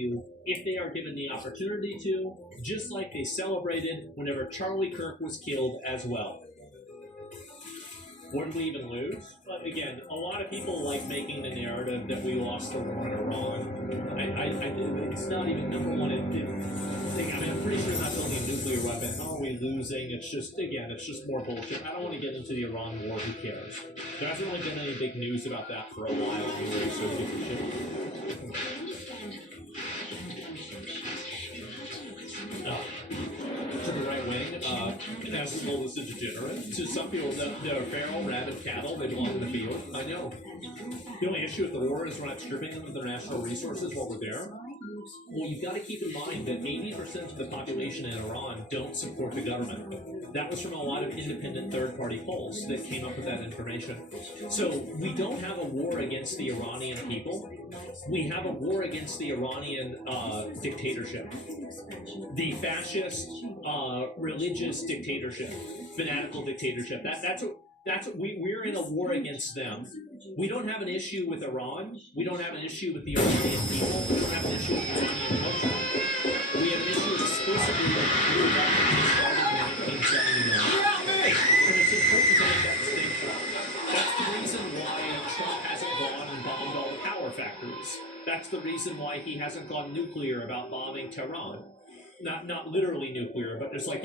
continue if they are given the opportunity to, just like they celebrated whenever Charlie Kirk was killed as well. Would we even lose? But again, a lot of people like making the narrative that we lost the war in Iran. I think it's not even number one. I'm pretty sure not building a nuclear weapon. How are we losing? It's just, again, it's just more bullshit. I don't want to get into the Iran war. Who cares? There hasn't really been any big news about that for a while anyway, so give a shit. To the right wing, and as well as the degenerate. To some people, they're feral, rabid cattle, they belong in the field. I know. The only issue with the war is we're not stripping them of their national resources while we're there. Well, you've got to keep in mind that 80% of the population in Iran don't support the government. That was from a lot of independent third-party polls that came up with that information. So we don't have a war against the Iranian people. We have a war against the Iranian dictatorship. The fascist, religious dictatorship, fanatical dictatorship. That's what we're in a war against them. We don't have an issue with Iran. We don't have an issue with the Iranian people. We don't have an issue with the Iranian culture. We have an issue exclusively with the government started in 1979. And it's important to make that distinction. That's the reason why Trump hasn't gone and bombed all the power factories. That's the reason why he hasn't gone nuclear about bombing Tehran. Not literally nuclear, but just like,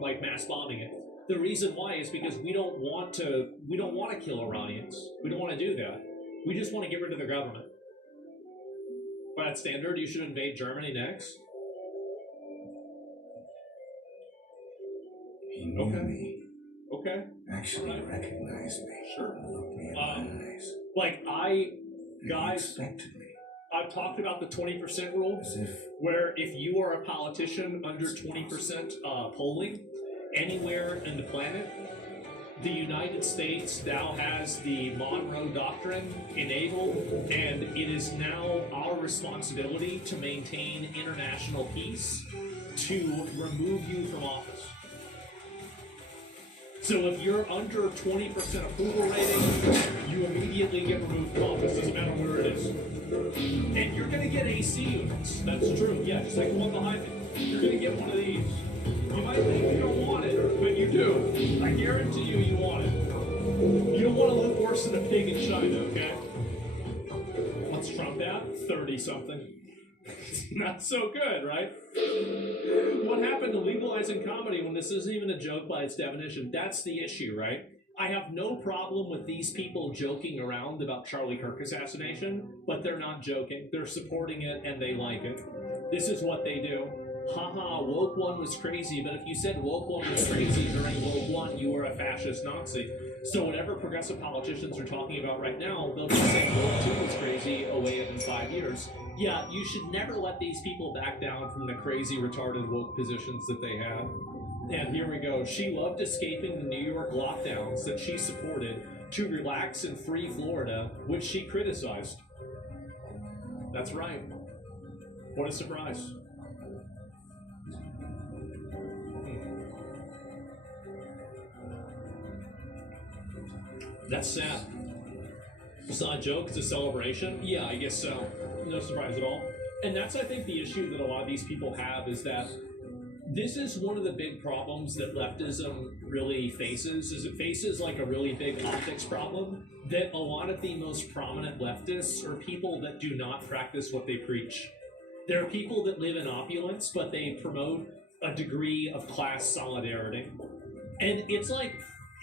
like mass bombing it. The reason why is because we don't want to kill Iranians. We don't want to do that. We just want to get rid of their government. By that standard, you should invade Germany next. He knew me. Okay. Actually recognized me. Sure. Looked me in the eyes. Guys, expected me. I've talked about the 20% rule, where if you are a politician under 20% polling, anywhere in the planet, the United States now has the Monroe Doctrine enabled, and it is now our responsibility to maintain international peace to remove you from office. So if you're under 20% approval rating, you immediately get removed from office, doesn't matter where it is. And you're going to get AC units, that's true, yeah, just like the one behind me. You're going to get one of these. You might think you don't want it, but you do. I guarantee you want it. You don't want to look worse than a pig in China, okay? What's Trump at? 30-something. Not so good, right? What happened to legalizing comedy when this isn't even a joke by its definition? That's the issue, right? I have no problem with these people joking around about Charlie Kirk assassination, but they're not joking. They're supporting it, and they like it. This is what they do. Haha, woke one was crazy, but if you said woke one was crazy during woke one, you were a fascist Nazi. So whatever progressive politicians are talking about right now, they'll be saying woke two was crazy, away it in 5 years. Yeah, you should never let these people back down from the crazy, retarded woke positions that they have. And here we go. She loved escaping the New York lockdowns that she supported to relax in free Florida, which she criticized. That's right. What a surprise. That's sad. It's not a joke, it's a celebration. Yeah, I guess so. No surprise at all. And that's, I think, the issue that a lot of these people have is that this is one of the big problems that leftism really faces, is it faces like a really big optics problem that a lot of the most prominent leftists are people that do not practice what they preach. There are people that live in opulence, but they promote a degree of class solidarity. And it's like,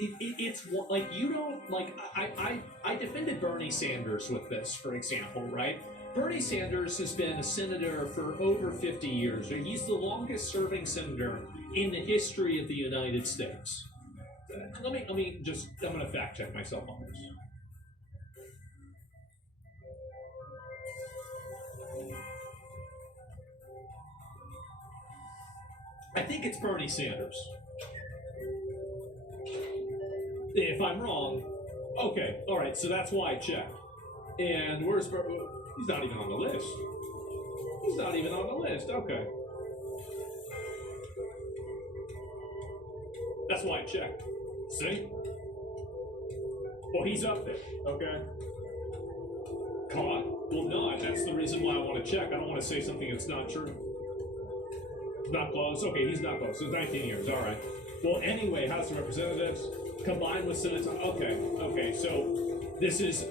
it's like you don't, like, I defended Bernie Sanders with this, for example, right? Bernie Sanders has been a senator for over 50 years. He's the longest serving senator in the history of the United States. I'm going to fact check myself on this. I think it's Bernie Sanders. If I'm wrong, okay, all right, so that's why I checked. And where's Bernie? He's not even on the list. He's not even on the list, okay. That's why I checked. See? Well, he's up there, okay? Caught. Well, no, that's the reason why I want to check. I don't want to say something that's not true. Not close. Okay, he's not close. So 19 years. All right. Well, anyway, House of Representatives combined with Senate. Okay. So this is.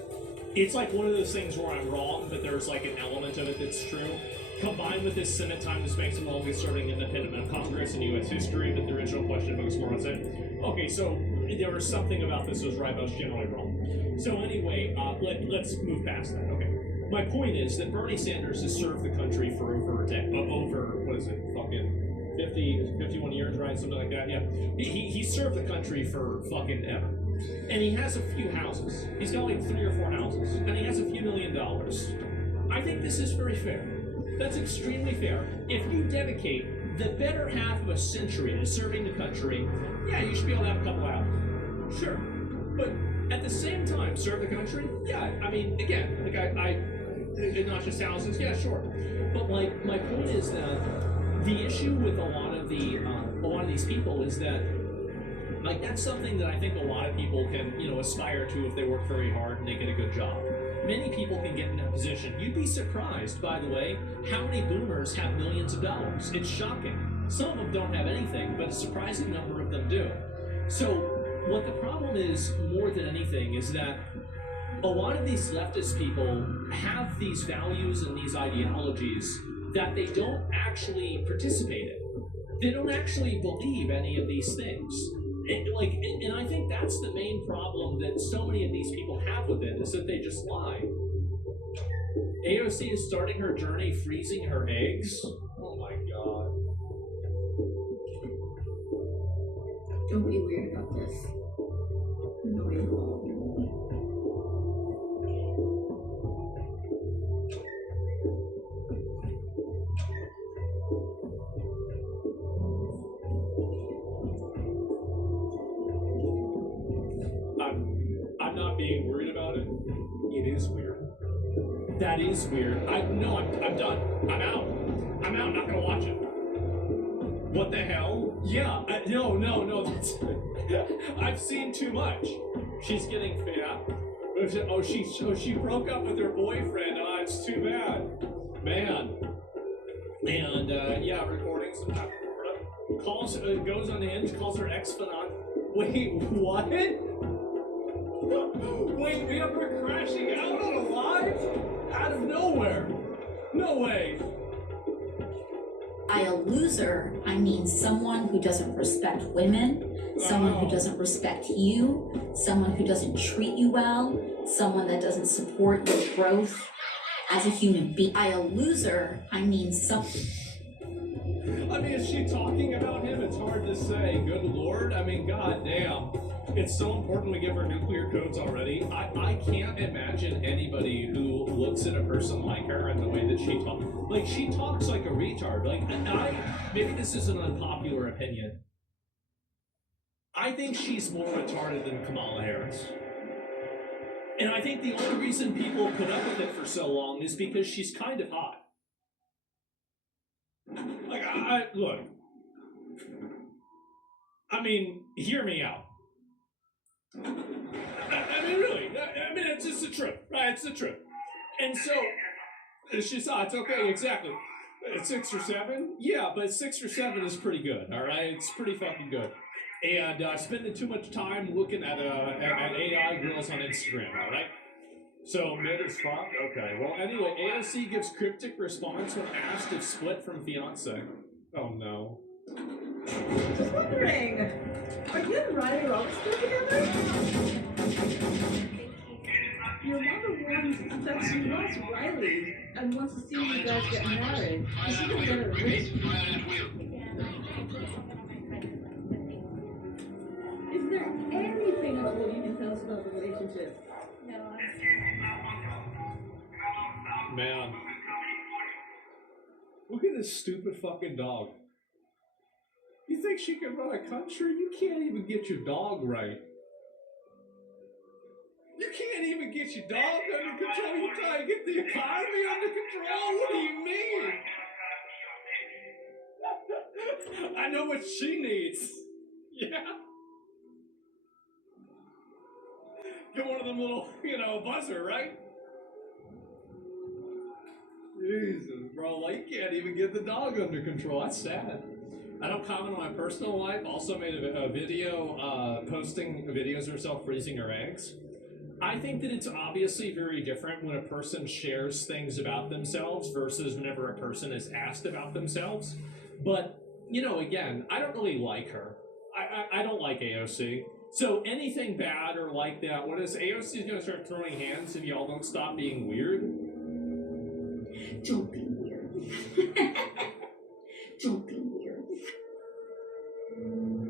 It's like one of those things where I'm wrong, but there's like an element of it that's true. Combined with this Senate time, this makes him the longest serving independent of Congress in U.S. history. But the original question focused more on Senate. Okay, so there was something about this that was right, but I was generally wrong. So anyway, let's move past that. Okay. My point is that Bernie Sanders has served the country for over what is it, fucking 51 years, right? Something like that, yeah. He served the country for fucking ever. And he has a few houses. He's got like 3 or 4 houses. And he has a few $1 million. I think this is very fair. That's extremely fair. If you dedicate the better half of a century to serving the country, yeah, you should be able to have a couple houses. Sure. But at the same time, serve the country? Yeah, I mean, again, like I not just houses, yeah, sure. But like my point is that the issue with a lot of these people is that like that's something that I think a lot of people can, aspire to if they work very hard and they get a good job. Many people can get in that position. You'd be surprised, by the way, how many boomers have millions of dollars. It's shocking. Some of them don't have anything, but a surprising number of them do. So what the problem is more than anything is that a lot of these leftist people have these values and these ideologies that they don't actually participate in. They don't actually believe any of these things. And I think that's the main problem that so many of these people have with it, is that they just lie. AOC is starting her journey freezing her eggs. Oh my god. Don't be weird about this. No, you won't. I'm not being worried about it. It is weird. That is weird. I'm done. I'm out. I'm not gonna watch it. What the hell? Yeah, no, that's... I've seen too much. She's getting fat. She broke up with her boyfriend. It's too bad. Man. And, recording some time. Calls, goes on Hinge, calls her ex-finance. Wait, what? Wait, we have her crashing out on a live? Out of nowhere. No way. By a loser, I mean someone who doesn't respect women, someone who doesn't respect you, someone who doesn't treat you well, someone that doesn't support your growth as a human being. By a loser, I mean something. I mean, is she talking about him? It's hard to say. Good Lord. I mean, goddamn. It's so important we give her nuclear codes already. I can't imagine anybody who looks at a person like her and the way that she talks. Like, she talks like a retard. Like, maybe this is an unpopular opinion. I think she's more retarded than Kamala Harris. And I think the only reason people put up with it for so long is because she's kind of hot. Like, look. I mean, hear me out. I mean, really. I mean, it's just the truth, right? It's the truth. And so, she's hot. It's okay, exactly. 6 or 7? Yeah, but 6 or 7 is pretty good, all right? It's pretty fucking good. And spending too much time looking at AI girls on Instagram, all right? So, mid is fuck? Okay. Well, anyway, AOC gives cryptic response when asked if split from fiancé. Oh, no. Just wondering, are you and Riley Roberts still together? Your mother warns that she loves Riley and wants to see you guys get married. Is she gonna get her rich? Is there anything at all you can tell us about the relationship? Man. Look at this stupid fucking dog. You think she can run a country? You can't even get your dog right. You can't even get your dog under control. You're trying to get the economy under control? What do you mean? I know what she needs. Yeah. Get one of them little, buzzer, right? Jesus, bro, like you can't even get the dog under control. That's sad. I don't comment on my personal life. Also made a video posting videos of herself freezing her eggs. I think that it's obviously very different when a person shares things about themselves versus whenever a person is asked about themselves. But, you know, again, I don't really like her. I don't like AOC. So anything bad or like that, what is AOC going to start throwing hands if y'all don't stop being weird? Don't be weird. Don't be weird.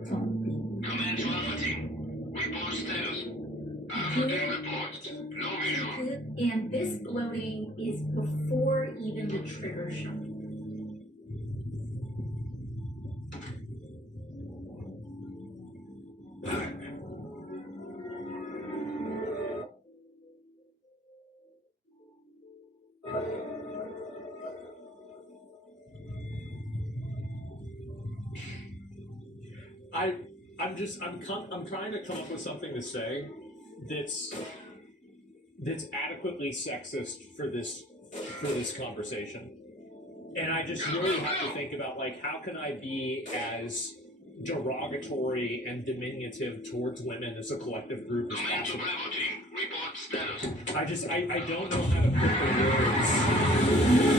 Don't be. Command to Alpha Team. Report status. Alpha Team reports. No visual. Good. And this bloating is before even the trigger shot. I'm trying to come up with something to say that's adequately sexist for this conversation. And I just really have to think about, like, how can I be as derogatory and diminutive towards women as a collective group as Command to possible. Bravo Team. Report status. I don't know how to put the words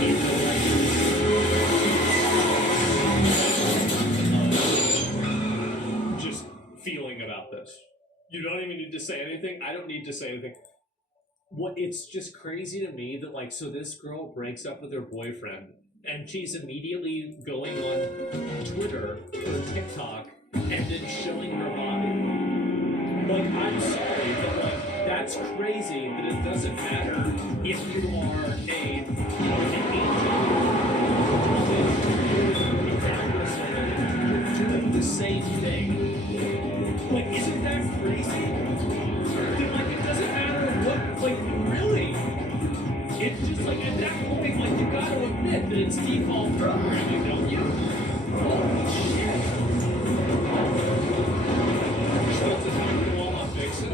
in the right just feeling about this. You don't even need to say anything. I don't need to say anything. It's just crazy to me that, like, so this girl breaks up with her boyfriend and she's immediately going on Twitter or TikTok and then showing her body. Like, I'm sorry, but, like, that's crazy that it doesn't matter if you are an 18 you're doing the same thing. Like, isn't that crazy? That, like, it doesn't matter what, like, really? It's just like, at that point, like, you gotta admit that it's default programming, don't you? Holy shit. Schultz is not the wall on Vixen.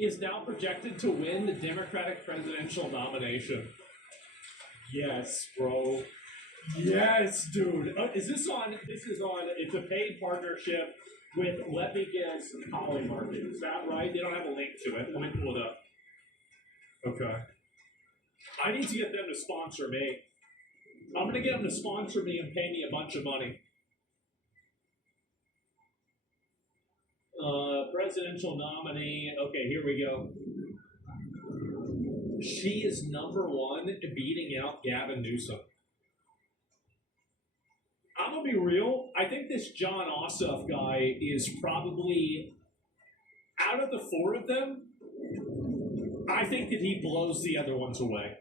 Is now projected to win the Democratic presidential nomination. Yes, bro. Yes, dude. Is this on? This is on. It's a paid partnership with Let Me Guess Polymarket. Is that right? They don't have a link to it. Let me pull it up. Okay. I need to get them to sponsor me. I'm gonna get them to sponsor me and pay me a bunch of money. Presidential nominee. Okay, here we go. She is #1, beating out Gavin Newsom. I'm gonna be real. I think this John Ossoff guy is probably, out of the 4 of them, I think that he blows the other ones away.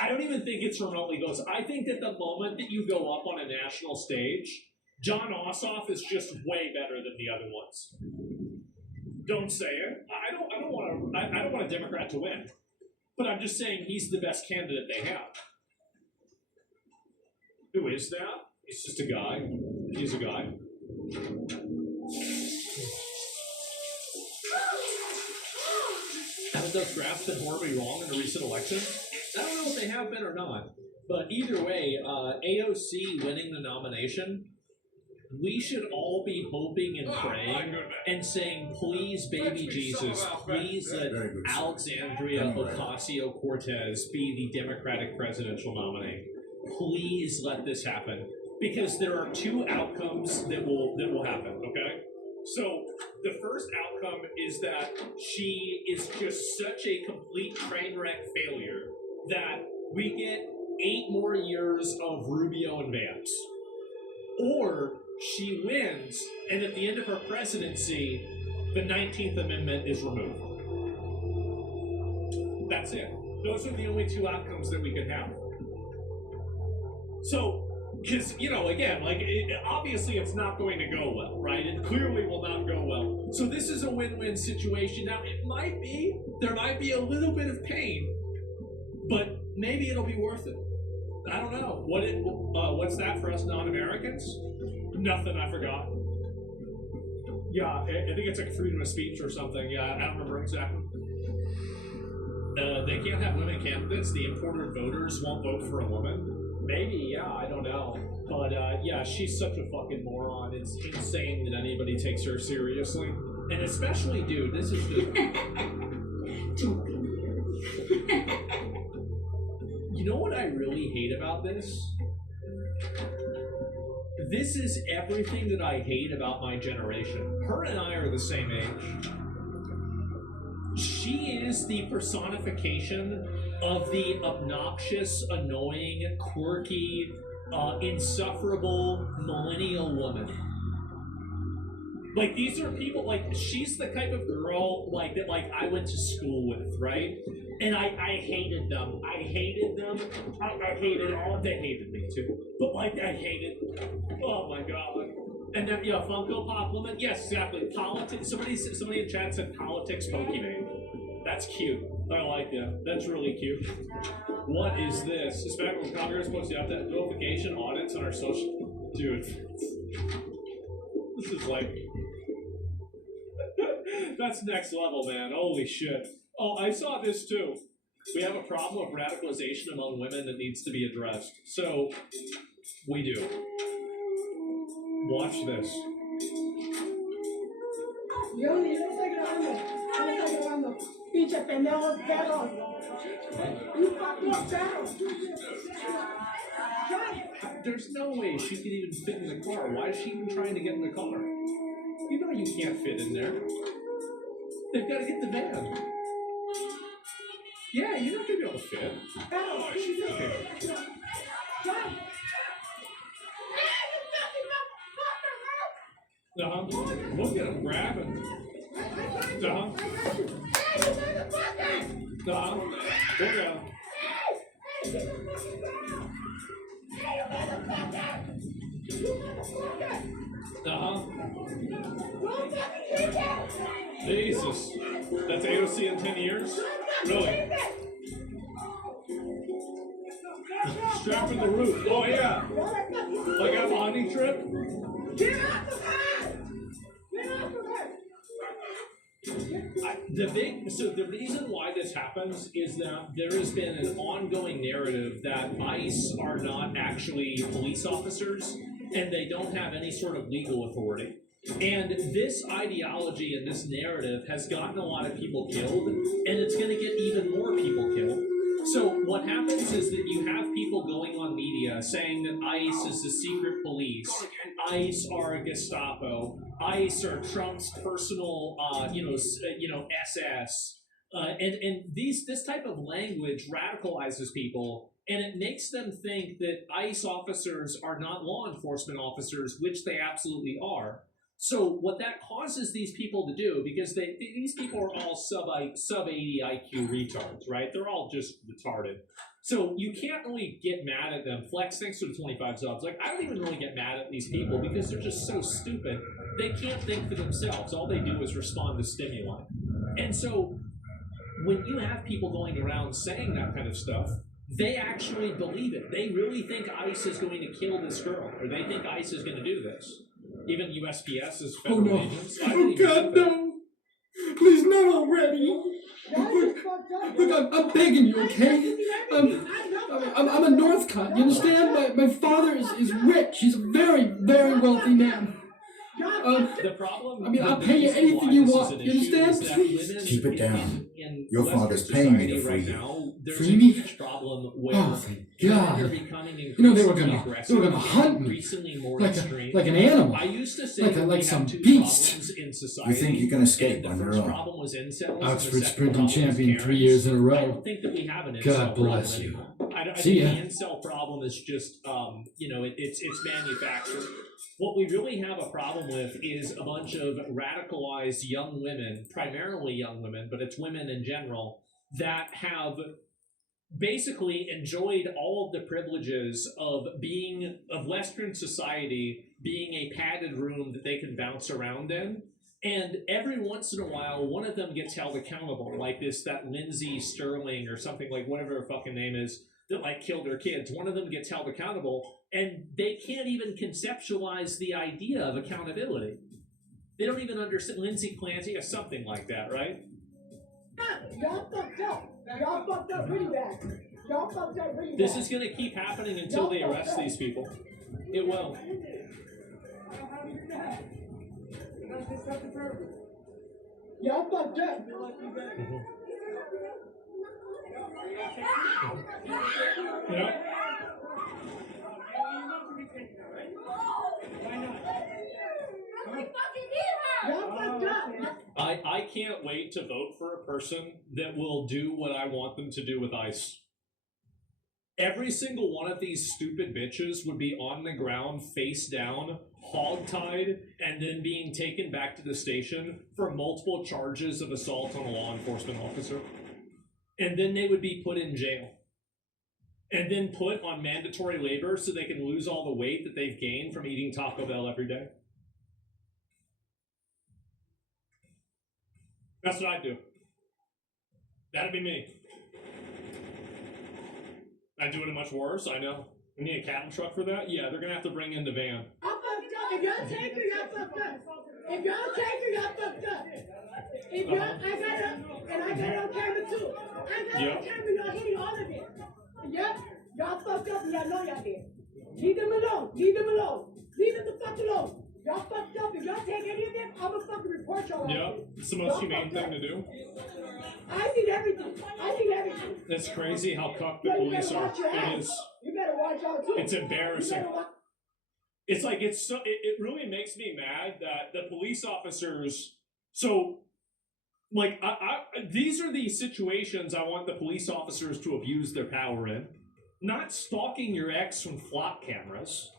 I don't even think it's remotely close. I think that the moment that you go up on a national stage, John Ossoff is just way better than the other ones. Don't say it. I don't want a Democrat to win, but I'm just saying he's the best candidate they have. Who is that? He's just a guy. He's a guy. Haven't those graphs been horribly wrong in the recent election? I don't know if they have been or not, but either way, AOC winning the nomination, we should all be hoping and praying and saying, please, baby Jesus, please let Alexandria Ocasio-Cortez be the Democratic presidential nominee. Please let this happen. Because there are 2 outcomes that will happen, okay? So the first outcome is that she is just such a complete train wreck failure that we get 8 more years of Rubio and Vance. Or she wins, and at the end of her presidency, the 19th Amendment is removed. That's it. Those are the only 2 outcomes that we could have. So, because, again, obviously it's not going to go well, right? It clearly will not go well. So this is a win-win situation. Now, there might be a little bit of pain, but maybe it'll be worth it. I don't know. What's that for us non-Americans? Nothing, I forgot. Yeah, I think it's like freedom of speech or something. Yeah, I don't remember exactly. They can't have women candidates. The imported voters won't vote for a woman. Maybe, yeah, I don't know. But yeah, she's such a fucking moron. It's insane that anybody takes her seriously. And especially, dude, this is just... Don't be weird. You know what I really hate about this? This is everything that I hate about my generation. Her and I are the same age. She is the personification of the obnoxious, annoying, quirky, insufferable millennial woman. Like, these are people, like, she's the type of girl, like, that, like, I went to school with, right? And I hated them. I hated them. I hated all, they hated me, too. But, like, I hated, oh, my God. And then, Funko Pop woman, yes, exactly. Politics, somebody in chat said politics Pokemon. That's cute. I like that. That's really cute. What is this? Hispanic when Congress supposed to have that notification audits on our social... Dude. This is like... That's next level, man. Holy shit. Oh, I saw this too. We have a problem of radicalization among women that needs to be addressed. So, we do. Watch this. Yo, pinche pendejo perro. You fucked up perro. There's no way she could even fit in the car. Why is she even trying to get in the car? You know you can't fit in there. They've got to get the van. Yeah, you're not going to be able to fit. Oh, she's okay. Look at him grabbing. Look at him. Jesus. That's AOC in 10 years? Really? Strapping the roof. Oh, yeah. Like on a hunting trip? Get off the bed! Get off the bed! So the reason why this happens is that there has been an ongoing narrative that ICE are not actually police officers and they don't have any sort of legal authority. And this ideology and this narrative has gotten a lot of people killed, and it's going to get even more people killed. So what happens is that you have people going on media saying that ICE is the secret police, ICE are Gestapo, ICE are Trump's personal, SS, and this type of language radicalizes people, and it makes them think that ICE officers are not law enforcement officers, which they absolutely are. So what that causes these people to do, because these people are all sub 80 IQ retards, right? They're all just retarded. So you can't really get mad at them. Flex, thanks for the 25 subs. Like, I don't even really get mad at these people because they're just so stupid. They can't think for themselves. All they do is respond to stimuli. And so when you have people going around saying that kind of stuff, they actually believe it. They really think ICE is going to kill this girl, or they think ICE is going to do this. Even USPS is federal agents. Oh God, no! Please, not already. Look, I'm begging you, okay? I'm a Northcott. You understand? My father is rich. He's a very, very wealthy man. The problem. I mean, I'll pay you anything you want. You understand? Keep it down. Your father's paying me to free you. there's Free a me? huge problem where Oh, thank women are God. becoming You know, they were increasingly gonna aggressive, hunt me. increasingly more Like extreme. an animal. I used to say Like that we like have some two beast. problems in society. You think you can escape and on the your first own? problem was incels, and the Oxford second sprinting problem was champion 3 Karens. years in a I row. don't think that we have an incel God bless problem you. anymore. I See think ya. the incel problem is just, it's manufactured. What we really have a problem with is a bunch of radicalized young women, primarily young women, but it's women in general, that have basically enjoyed all of the privileges of Western society being a padded room that they can bounce around in. And every once in a while, one of them gets held accountable, like that Lindsay Sterling or something, like whatever her fucking name is, that like killed her kids. One of them gets held accountable, and they can't even conceptualize the idea of accountability. They don't even understand Lindsay Clancy or something like that, right? Y'all fucked up. Y'all fucked up really bad. Y'all fucked up really bad. This is going to keep happening until they arrest these people. It will. Y'all fucked up. Yeah. Y'all fucked up. I can't wait to vote for a person that will do what I want them to do with ICE. Every single one of these stupid bitches would be on the ground, face down, hogtied, and then being taken back to the station for multiple charges of assault on a law enforcement officer. And then they would be put in jail. And then put on mandatory labor so they can lose all the weight that they've gained from eating Taco Bell every day. That's what I'd do. That'd be me. I'd do it much worse, I know. We need a cattle truck for that? Yeah, they're gonna have to bring in the van. I fucked up. If y'all take her, y'all fucked up. If y'all take her, y'all fucked up. If y'all, I got it on camera too. I got it on camera, y'all hitting all of it. Yep, y'all fucked up and y'all know y'all did. Leave them alone. Leave them alone. Leave them the fuck alone. Y'all fucked up. If y'all take any of them, I'ma fucking report y'all. Yep, it's the most humane thing to do. I need everything. I need everything. It's crazy how cucked the You police better are. watch your It ass. is. You better watch out too. It's embarrassing. You better watch. It's like it really makes me mad that the police officers. So, like, these are the situations I want the police officers to abuse their power in. Not stalking your ex from flock cameras.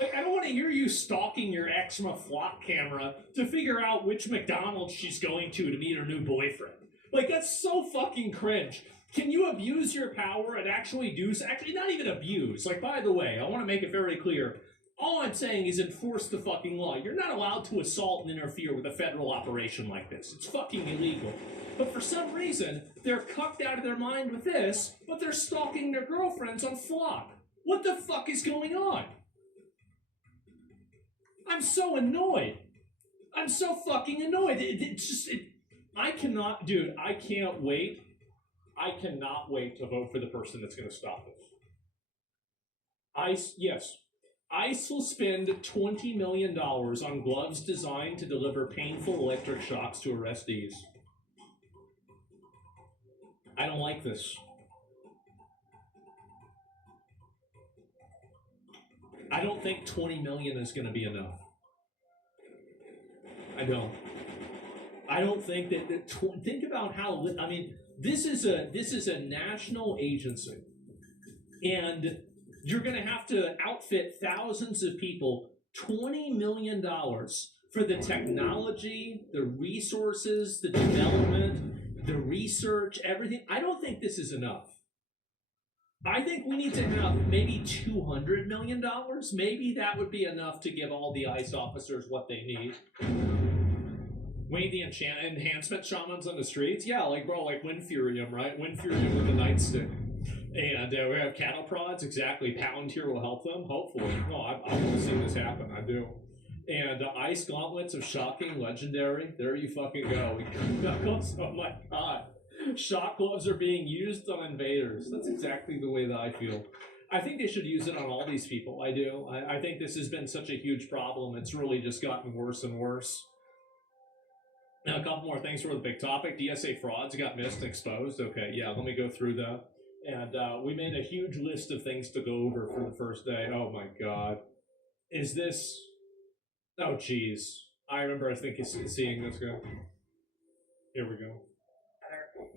Like, I don't want to hear you stalking your ex from a flock camera to figure out which McDonald's she's going to meet her new boyfriend. Like, that's so fucking cringe. Can you abuse your power and actually do... Actually, not even abuse. Like, by the way, I want to make it very clear. All I'm saying is enforce the fucking law. You're not allowed to assault and interfere with a federal operation like this. It's fucking illegal. But for some reason, they're cucked out of their mind with this, but they're stalking their girlfriends on Flock. What the fuck is going on? I'm so annoyed. I'm so fucking annoyed. I cannot, dude, I can't wait. I cannot wait to vote for the person that's going to stop this. ICE will spend $20 million on gloves designed to deliver painful electric shocks to arrestees. I don't like this. I don't think 20 million is going to be enough. I don't. I don't think that think about how, I mean, this is a national agency, and you're going to have to outfit thousands of people, $20 million for the technology, the resources, the development, the research, everything. I don't think this is enough. I think we need to have maybe $200 million. Maybe that would be enough to give all the ICE officers what they need. We need the enhancement shamans on the streets. Yeah, like, bro, like Windfurium, right? Windfurium with a nightstick. And we have cattle prods, exactly. Palantir will help them, hopefully. No, I want to see this happen, I do. And ice gauntlets of shocking, legendary. There you fucking go. Oh my god. Shock gloves are being used on invaders. That's exactly the way that I feel. I think they should use it on all these people. I do. I think this has been such a huge problem. It's really just gotten worse and worse. Now, a couple more things for the big topic. DSA frauds got missed and exposed. Okay, yeah, let me go through that. and we made a huge list of things to go over for the first day. Oh my god. Is this... Oh jeez. I remember I think seeing this go. Here we go.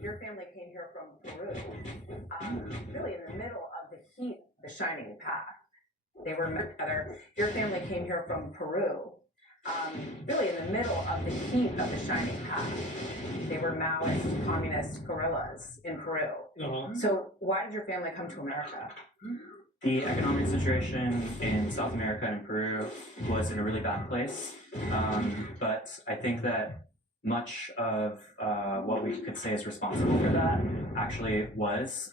Your family came here from Peru, really in the middle of the heat of the shining path. They were together. Your family came here from Peru, really in the middle of the heat of the shining path. They were Maoist communist guerrillas in Peru. Uh-huh. So why did your family come to America? The economic situation in South America and Peru was in a really bad place, but I think that much of what we could say is responsible for that actually was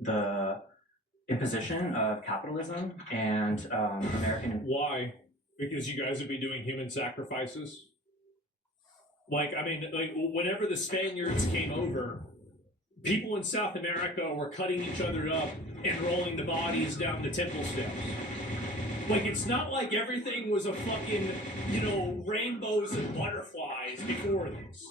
the imposition of capitalism and American... Why? Because you guys would be doing human sacrifices? Like, I mean, like, whenever the Spaniards came over, people in South America were cutting each other up and rolling the bodies down the temple steps. Like, it's not like everything was a fucking, you know, rainbows and butterflies before this.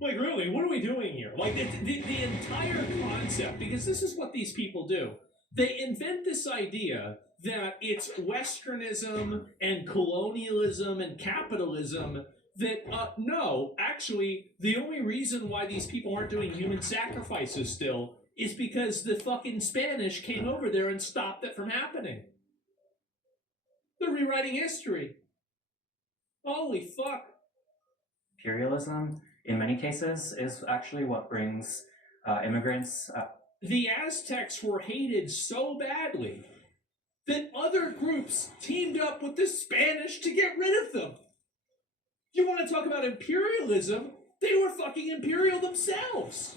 Like, really, what are we doing here? Like, the entire concept, because this is what these people do. They invent this idea that it's Westernism and colonialism and capitalism that, no, actually, the only reason why these people aren't doing human sacrifices still is because the fucking Spanish came over there and stopped it from happening. They're rewriting history. Holy fuck. Imperialism, in many cases, is actually what brings immigrants... The Aztecs were hated so badly that other groups teamed up with the Spanish to get rid of them. You want to talk about imperialism? They were fucking imperial themselves.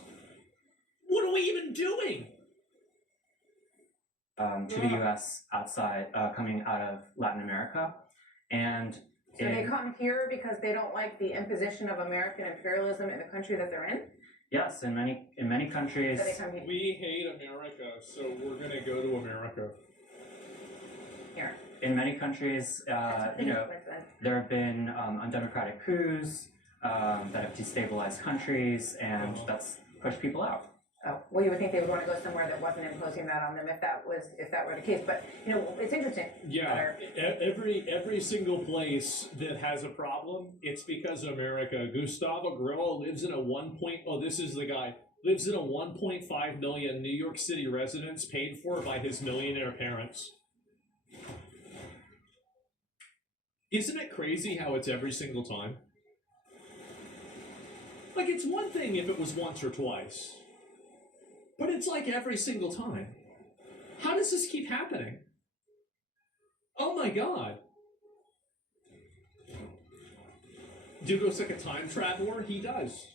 What are we even doing? To the U.S. outside, coming out of Latin America, and... So they come here because they don't like the imposition of American imperialism in the country that they're in? Yes, in many countries... So they come here. We hate America, so we're going to go to America. Here. In many countries, you know, there have been undemocratic coups that have destabilized countries, and that's pushed people out. Oh, well, you would think they would want to go somewhere that wasn't imposing that on them if that were the case. But you know, it's interesting. Yeah, every single place that has a problem, it's because of America. Gustavo Grillo lives in a lives in a 1.5 million New York City residence paid for by his millionaire parents. Isn't it crazy how it's every single time? Like, it's one thing if it was once or twice. But it's like every single time. How does this keep happening? Oh my god. Dude looks like a time traveler? He does.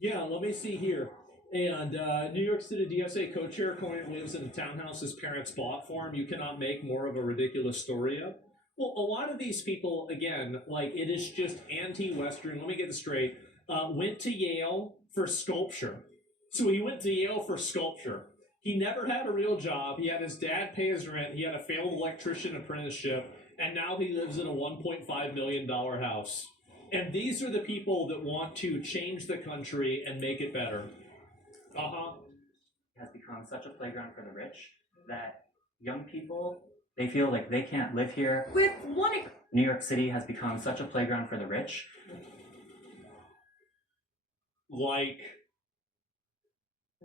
Yeah, let me see here. And New York City DSA co-chair currently lives in a townhouse his parents bought for him. You cannot make more of a ridiculous story up. Well, a lot of these people, again, like, it is just anti-Western. Let me get this straight. Went to Yale for sculpture. So he went to Yale for sculpture. He never had a real job. He had his dad pay his rent. He had a failed electrician apprenticeship. And now he lives in a $1.5 million house. And these are the people that want to change the country and make it better. Uh-huh. It has become such a playground for the rich that young people, they feel like they can't live here. With one... New York City has become such a playground for the rich. Like...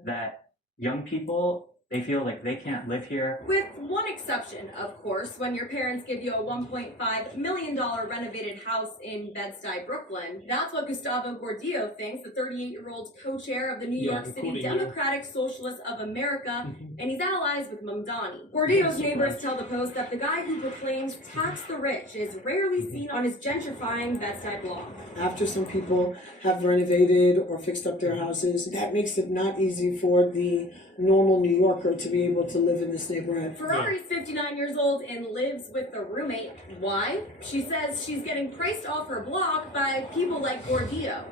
that young people, they feel like they can't live here. With one exception, of course, when your parents give you a $1.5 million renovated house in Bed-Stuy, Brooklyn. That's what Gustavo Gordillo thinks, the 38-year-old co-chair of the New York City Democratic Socialists of America, and he's allies with Mamdani. Gordillo's neighbors tell the Post that the guy who proclaims tax the rich is rarely seen on his gentrifying Bed-Stuy blog. After some people have renovated or fixed up their houses, that makes it not easy for the normal New Yorker to be able to live in this neighborhood. Ferrari's 59 years old and lives with a roommate. Why? She says she's getting priced off her block by people like Gordillo.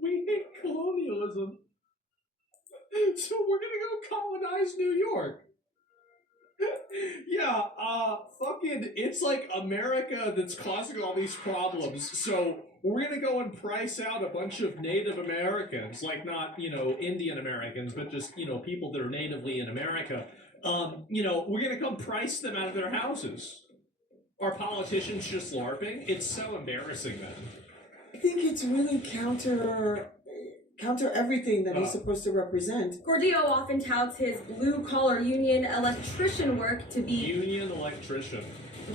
We hate colonialism. So we're gonna go colonize New York. Yeah, fucking, it's like America that's causing all these problems. So we're gonna go and price out a bunch of Native Americans, like not, Indian Americans, but just, people that are natively in America. We're gonna come price them out of their houses. Are politicians just LARPing? It's so embarrassing, man. I think it's really counter everything that he's supposed to represent. Gordillo often touts his blue-collar union electrician work to be Union electrician.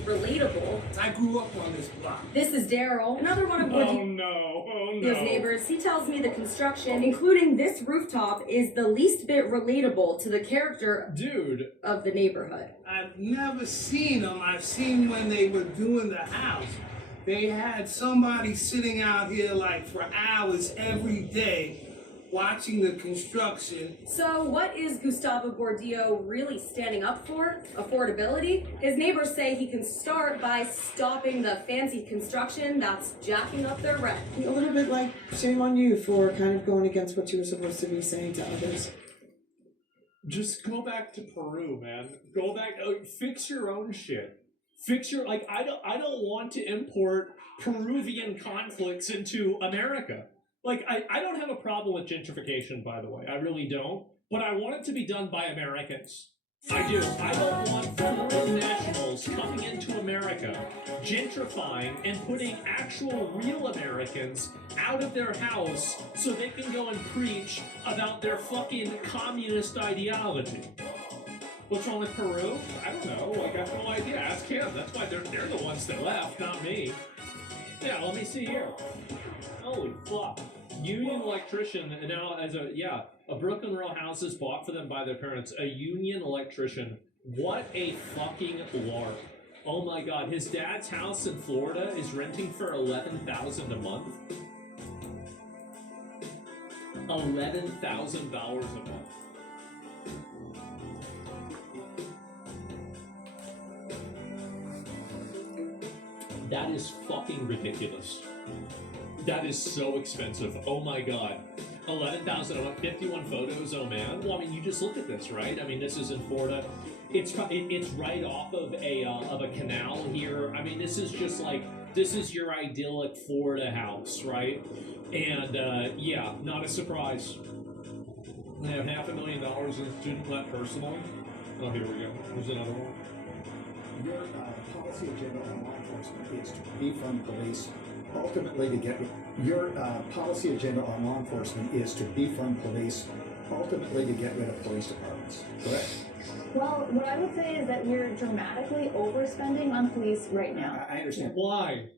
relatable. I grew up on this block. This is Daryl, another one of Oh Gordillo's no. neighbors. He tells me the construction, including this rooftop, is the least bit relatable to the character Dude. of the neighborhood. I've never seen them. I've seen when they were doing the house. They had somebody sitting out here like for hours every day watching the construction. So what is Gustavo Gordillo really standing up for? Affordability? His neighbors say he can start by stopping the fancy construction that's jacking up their rent. A little bit like shame on you for kind of going against what you were supposed to be saying to others. Just go back to Peru, man. Go back. Fix your own shit. Fix your I don't want to import Peruvian conflicts into America. I don't have a problem with gentrification, by the way. I really don't. But I want it to be done by Americans. I do. I don't want foreign nationals coming into America, gentrifying and putting actual real Americans out of their house so they can go and preach about their fucking communist ideology. What's wrong with Peru? I don't know. I got no idea. Ask him. That's why they're the ones that left, not me. Yeah, let me see here. Holy fuck. Union electrician, and now as a Brooklyn row house is bought for them by their parents. A union electrician. What a fucking lark. Oh my god, his dad's house in Florida is renting for $11,000 a month. $11,000 a month. That is fucking ridiculous. That is so expensive. Oh my god. 11,000 a month, 51 photos, oh man. Well, I mean, you just look at this, right? I mean, this is in Florida. It's right off of a canal here. I mean, this is just this is your idyllic Florida house, right? And yeah, not a surprise. They have $500,000 in student debt personally. Oh, here we go. Here's another one. Your policy agenda on law enforcement is to defund police, ultimately to get your policy agenda on law enforcement is to defund police, ultimately to get rid of police departments. Correct? Well, what I would say is that we're dramatically overspending on police right now. I understand. Why?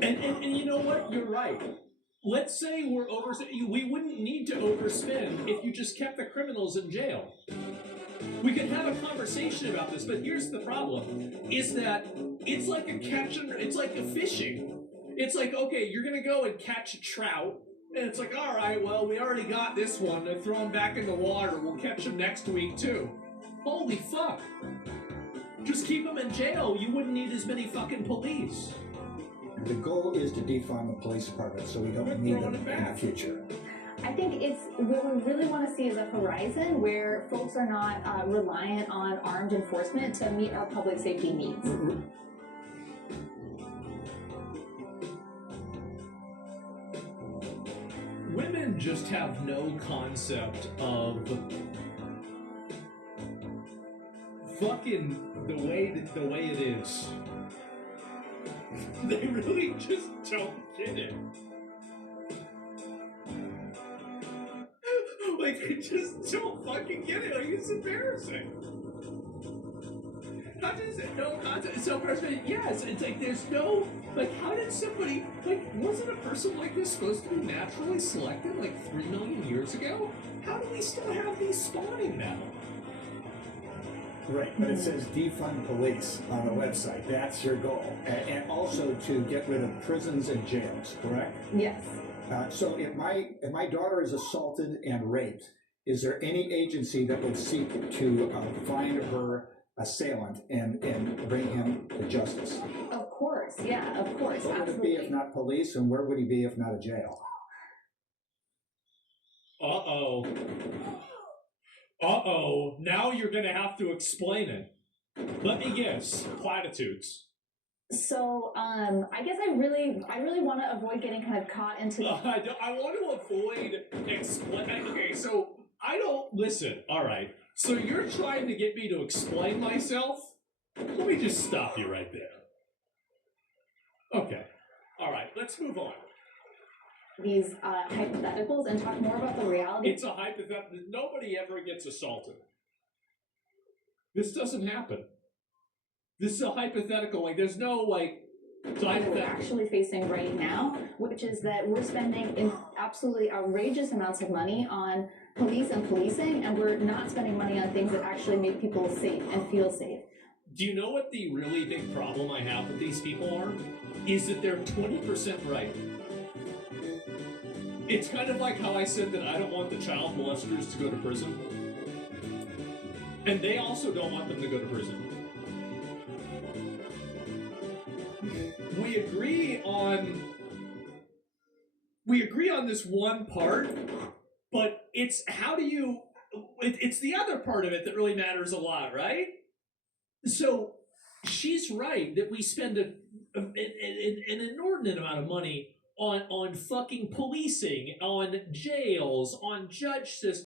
And you know what? You're right. Let's say we're we wouldn't need to overspend if you just kept the criminals in jail. We could have a conversation about this, but here's the problem, is that it's like it's like a fishing. It's like, okay, you're gonna go and catch a trout, and it's like, all right, well, we already got this one, they're throwing back in the water, we'll catch him next week too. Holy fuck. Just keep them in jail, you wouldn't need as many fucking police. The goal is to defund the police department so we don't need them in the future. I think it's what we really want to see is a horizon where folks are not reliant on armed enforcement to meet our public safety needs. Women just have no concept of fucking the way it is. They really just don't get it. They just don't fucking get it. It's embarrassing. How does it no concept? So person, yes, it's like there's no how did somebody wasn't a person like this supposed to be naturally selected 3 million years ago? How do we still have these spawning now? Right, but it says defund police on the website. That's your goal. And also to get rid of prisons and jails, correct? Yes. So if my daughter is assaulted and raped, is there any agency that would seek to find her assailant and bring him to justice? Of course, yeah, of course. What would it absolutely. be if not police, and where would he be if not a jail? Uh-oh. Uh-oh. Now you're gonna have to explain it. Let me guess. Platitudes. So, I guess I really want to avoid getting kind of caught into the. I want to avoid explain. Okay, so I don't listen. All right. So you're trying to get me to explain myself? Let me just stop you right there. Okay. All right. Let's move on. These hypotheticals and talk more about the reality. It's a hypothetical. Nobody ever gets assaulted. This doesn't happen. This is a hypothetical. Like, there's no, like, That we're actually facing right now, which is that we're spending absolutely outrageous amounts of money on police and policing, and we're not spending money on things that actually make people safe and feel safe. Do you know what the really big problem I have with these people are? Is that they're 20% right. It's kind of like how I said that I don't want the child molesters to go to prison. And they also don't want them to go to prison. We agree on this one part, but it's how do you, it's the other part of it that really matters a lot, right? So she's right that we spend an inordinate amount of money on fucking policing, on jails, on judge systems.